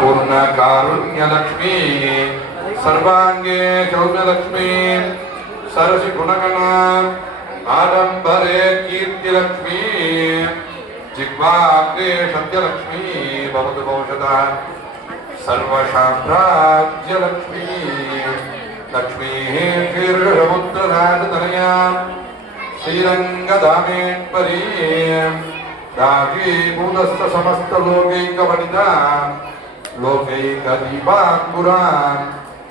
पूर्णकारुण्यलक्ष्मी सर्वांगे सौम्यलक्ष्मी सरसि गुणगणा आडंबरे कीर्तिलक्ष्मी जिह्वाग्रे सत्यलक्ष्मी भवतु भविष्यतः सर्वशास्त्राज्यलक्ष्मी लक्ष्मी शीर्षमुद्रराजतनया श्रीरंगदामेश्वरी दासीभूतस्थ समस्तलोकैकवनिता लोकैकदीपाङ्कुरां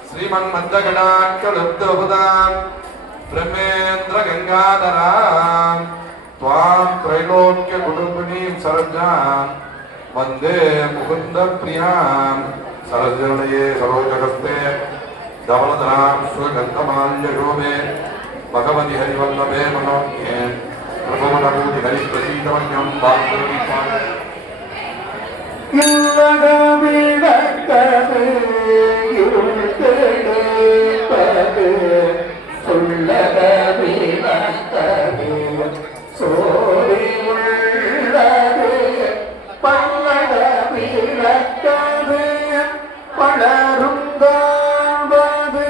श्रीमन्मन्दगणाट्कलब्धबुधां ब्रह्मेन्द्रगङ्गाधरां त्वां त्रैलोक्यकुटुम्बिनीं सरजां वन्दे मुकुन्दप्रियां सरजनये सरोजहस्ते धवलधरां स्वगन्धमाल्यशोभे भगवति हरिवल्लभे मनोज्ञे प्रभुमनभूति हरिप्रसीदमन्यं बालकरुणीत्वान् இல்லகமிழக்கது இருட்டெடுப்பது சொல்லகமிழக்கது சோதி உள்ளது பல்லகமிழக்கது பலரும் காண்பது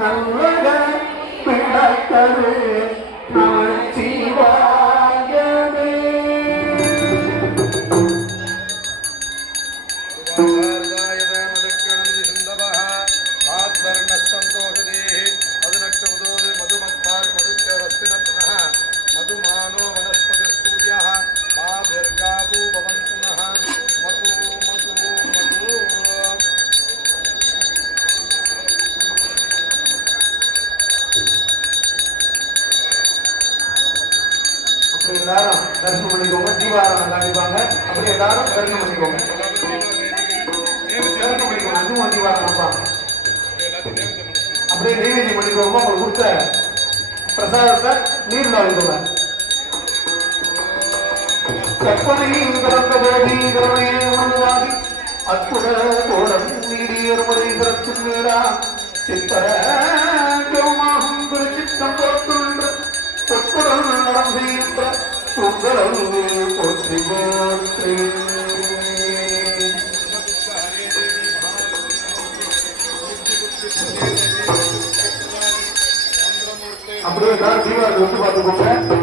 நல்லக பிழக்கது நமச்சிவாயவே. எல்லாரும் தரிசனம் பண்ணிக்கோங்க. தீபாராதனை காட்டிப்பாங்க. அப்படி எல்லாரும் தரிசனம் பண்ணிக்கோங்க. தரிசனம் பண்ணிக்கோங்க. அதுவும் தீபாராதனப்பா. அப்படியே நெய்வேதியம் பண்ணிக்கோங்க. உங்களுக்கு கொடுத்த பிரசாதத்தை நீர்ல வைக்கோங்க. கற்பனையில் பிறந்த போதி கருணையை உருவாகி அற்புத கோடம் நீடியொருமுறை சிறக்கும் வீரா சித்தரமாகும் திருச்சித்தம் பொறுத்துள்ள பொற்குடல் நடம் செய்கின்ற சுந்தரம் போற்றி போற்றி. அப்படியே தீபாவளி வந்து பார்த்துக்கோங்க.